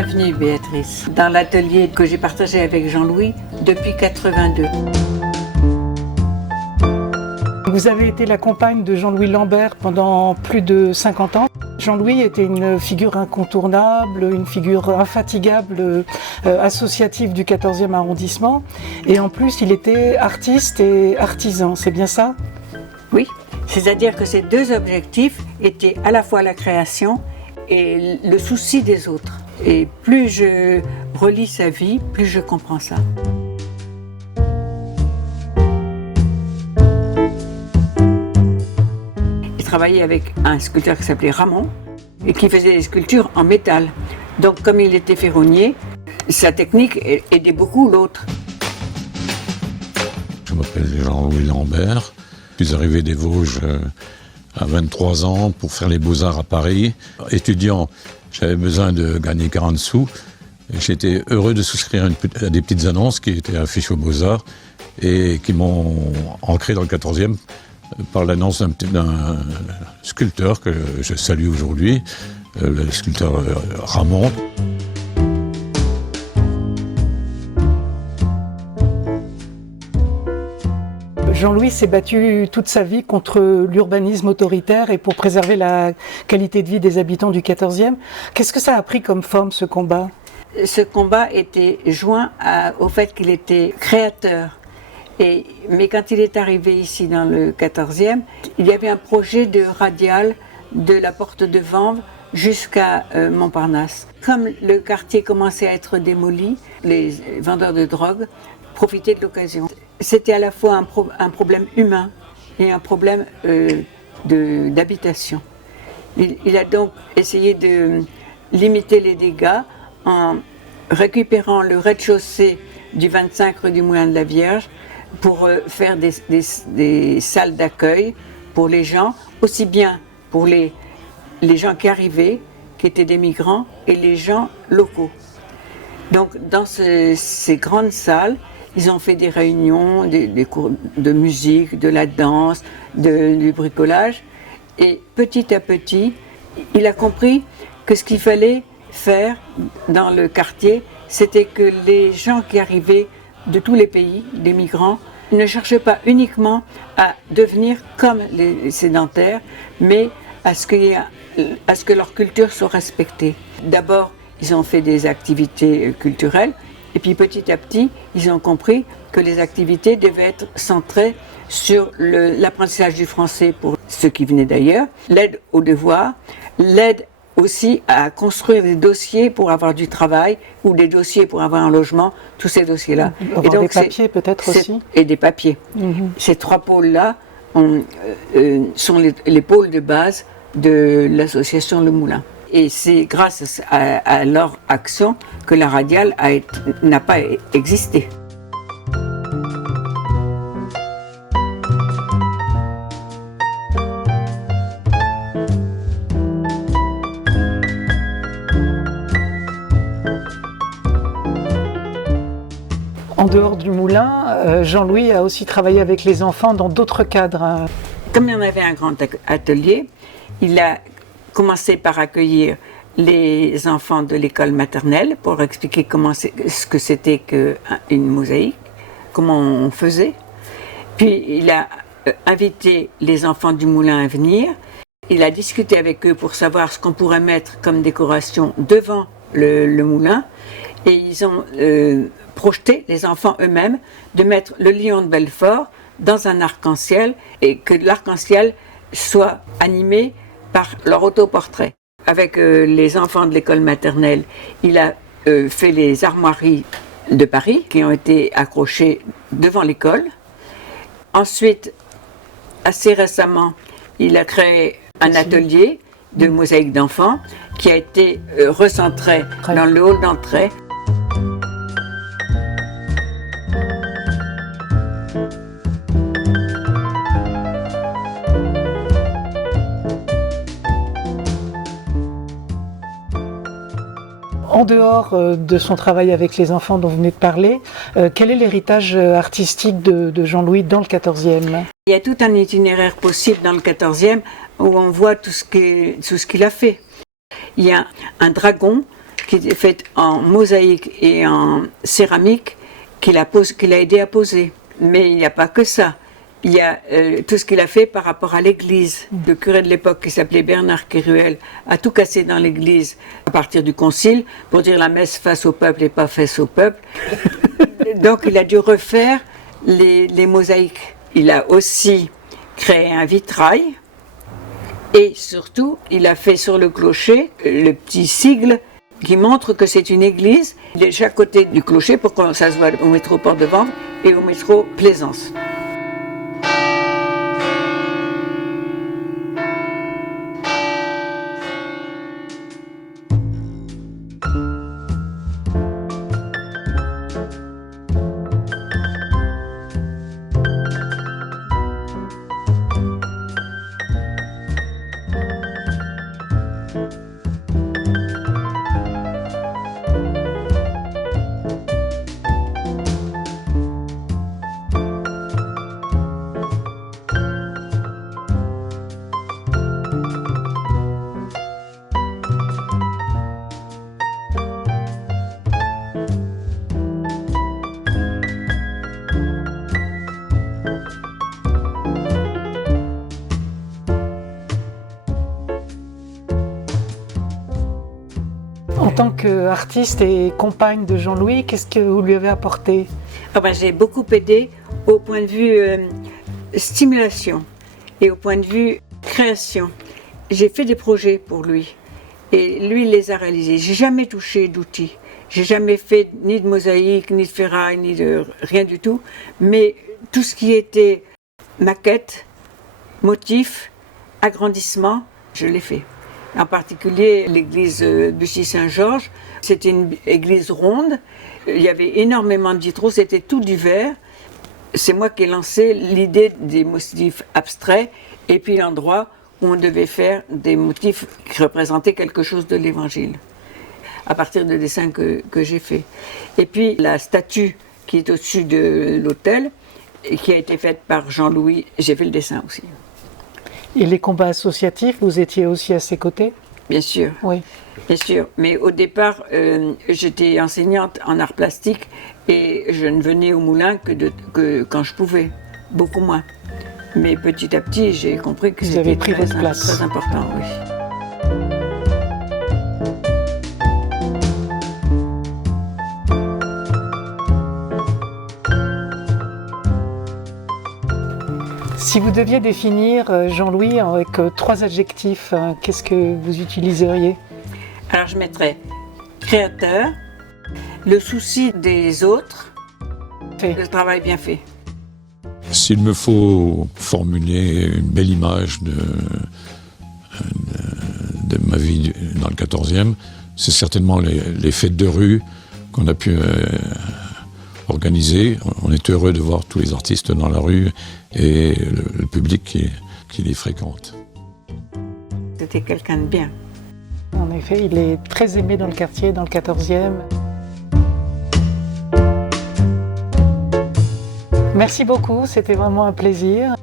Bienvenue Béatrice, dans l'atelier que j'ai partagé avec Jean-Louis depuis 82. Vous avez été la compagne de Jean-Louis Lambert pendant plus de 50 ans. Jean-Louis était une figure incontournable, une figure infatigable, associative du 14e arrondissement. Et en plus, il était artiste et artisan, c'est bien ça ? Oui, c'est-à-dire que ces deux objectifs étaient à la fois la création et le souci des autres. Et plus je relis sa vie, plus je comprends ça. Il travaillait avec un sculpteur qui s'appelait Ramon et qui faisait des sculptures en métal. Donc comme il était ferronnier, sa technique aidait beaucoup l'autre. Je m'appelle Jean-Louis Lambert. Je suis arrivé des Vosges à 23 ans pour faire les Beaux-Arts à Paris. Étudiant, j'avais besoin de gagner 40 sous. J'étais heureux de souscrire à des petites annonces qui étaient affichées aux Beaux-Arts et qui m'ont ancré dans le 14e par l'annonce d'un sculpteur que je salue aujourd'hui, le sculpteur Ramon. Jean-Louis s'est battu toute sa vie contre l'urbanisme autoritaire et pour préserver la qualité de vie des habitants du 14e. Qu'est-ce que ça a pris comme forme, ce combat ? Ce combat était joint au fait qu'il était créateur. Mais quand il est arrivé ici dans le 14e, il y avait un projet de radial de la porte de Vanves jusqu'à Montparnasse. Comme le quartier commençait à être démoli, les vendeurs de drogue profitaient de l'occasion. C'était à la fois un problème humain et un problème d'habitation. Il a donc essayé de limiter les dégâts en récupérant le rez-de-chaussée du 25 rue du Moulin de la Vierge pour faire des salles d'accueil pour les gens, aussi bien pour les gens qui arrivaient, qui étaient des migrants, et les gens locaux. Donc dans ces grandes salles, ils ont fait des réunions, des cours de musique, de la danse, du bricolage. Et petit à petit, il a compris que ce qu'il fallait faire dans le quartier, c'était que les gens qui arrivaient de tous les pays, les migrants, ne cherchaient pas uniquement à devenir comme les sédentaires, mais à ce que leur culture soit respectée. D'abord, ils ont fait des activités culturelles, et puis petit à petit, ils ont compris que les activités devaient être centrées sur l'apprentissage du français pour ceux qui venaient d'ailleurs, l'aide aux devoirs, l'aide aussi à construire des dossiers pour avoir du travail ou des dossiers pour avoir un logement, tous ces dossiers-là. Et donc, des papiers peut-être aussi. Et des papiers. Ces trois pôles-là sont les pôles de base de l'association Le Moulin. Et c'est grâce à leur action que la radiale n'a pas existé. En dehors du moulin, Jean-Louis a aussi travaillé avec les enfants dans d'autres cadres. Comme il en avait un grand atelier, il a commencé par accueillir les enfants de l'école maternelle pour expliquer ce que c'était qu'une mosaïque, comment on faisait. Puis il a invité les enfants du moulin à venir. Il a discuté avec eux pour savoir ce qu'on pourrait mettre comme décoration devant le moulin. Et ils ont projeté, les enfants eux-mêmes, de mettre le lion de Belfort dans un arc-en-ciel et que l'arc-en-ciel soit animé par leur autoportrait. Avec les enfants de l'école maternelle, il a fait les armoiries de Paris qui ont été accrochées devant l'école. Ensuite, assez récemment, il a créé un atelier de mosaïque d'enfants qui a été recentré dans le hall d'entrée. En dehors de son travail avec les enfants dont vous venez de parler, quel est l'héritage artistique de Jean-Louis dans le 14e ? Il y a tout un itinéraire possible dans le 14e où on voit tout ce qu'il a fait. Il y a un dragon qui est faite en mosaïque et en céramique qu'il a aidé à poser. Mais il n'y a pas que ça. Il y a tout ce qu'il a fait par rapport à l'église. Le curé de l'époque, qui s'appelait Bernard Kéruel, a tout cassé dans l'église à partir du concile pour dire la messe face au peuple et pas face au peuple. Donc il a dû refaire les mosaïques. Il a aussi créé un vitrail et surtout il a fait sur le clocher le petit sigle qui montre que c'est une église de chaque côté du clocher pour que ça se voit au métro Porte de Vanves et au métro Plaisance. En tant qu'artiste et compagne de Jean-Louis, qu'est-ce que vous lui avez apporté? J'ai beaucoup aidé au point de vue stimulation et au point de vue création. J'ai fait des projets pour lui et lui il les a réalisés. J'ai jamais touché d'outils. J'ai jamais fait ni de mosaïque, ni de ferraille, ni de rien du tout. Mais tout ce qui était maquette, motif, agrandissement, je l'ai fait. En particulier l'église Bussy-Saint-Georges, c'était une église ronde, il y avait énormément de vitraux, c'était tout du verre. C'est moi qui ai lancé l'idée des motifs abstraits et puis l'endroit où on devait faire des motifs qui représentaient quelque chose de l'évangile, à partir de dessins que j'ai faits. Et puis la statue qui est au-dessus de l'autel, et qui a été faite par Jean-Louis, j'ai fait le dessin aussi. Et les combats associatifs, vous étiez aussi à ses côtés? Bien sûr, Oui. bien sûr. Mais au départ, j'étais enseignante en arts plastiques et je ne venais au moulin que quand je pouvais, beaucoup moins. Mais petit à petit, j'ai compris que Vous avez c'était pris votre place. très important, oui. Si vous deviez définir Jean-Louis avec 3 adjectifs, qu'est-ce que vous utiliseriez? Alors je mettrais créateur, le souci des autres, le travail bien fait. S'il me faut formuler une belle image de ma vie dans le 14e, c'est certainement les fêtes de rue qu'on a pu organiser. On est heureux de voir tous les artistes dans la rue et le public qui les fréquente. C'était quelqu'un de bien. En effet, il est très aimé dans le quartier, dans le 14e. Merci beaucoup, c'était vraiment un plaisir.